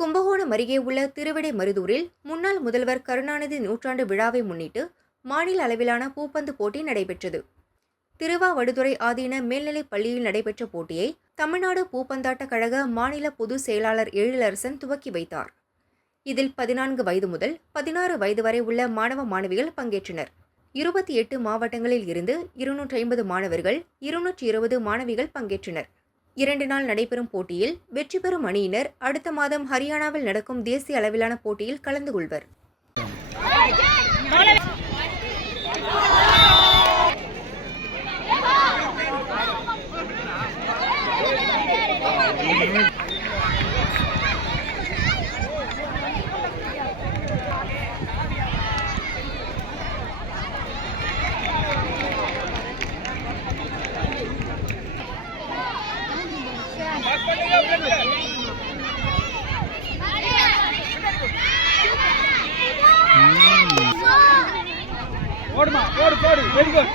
கும்பகோணம் அருகே உள்ள திருவிடைமருதூரில் முன்னாள் முதல்வர் கருணாநிதி நூற்றாண்டு விழாவை முன்னிட்டு மாநில அளவிலான பூப்பந்து போட்டி நடைபெற்றது. திருவாவடுதுறை ஆதீன மேல்நிலைப் பள்ளியில் நடைபெற்ற போட்டியை தமிழ்நாடு பூப்பந்தாட்ட கழக மாநில பொதுச் செயலாளர் எழிலரசன் துவக்கி வைத்தார். இதில் 14 வயது முதல் 16 வயது வரை உள்ள மாணவ மாணவிகள் பங்கேற்றனர். 28 மாவட்டங்களில் இருந்து 250 மாணவர்கள், 220 மாணவிகள் பங்கேற்றனர். 2 நாள் நடைபெறும் போட்டியில் வெற்றி பெறும் அணியினர் அடுத்த மாதம் ஹரியானாவில் நடக்கும் தேசிய அளவிலான போட்டியில் கலந்து கொள்வர். ஓடுமா ஓடு வெரி குட்.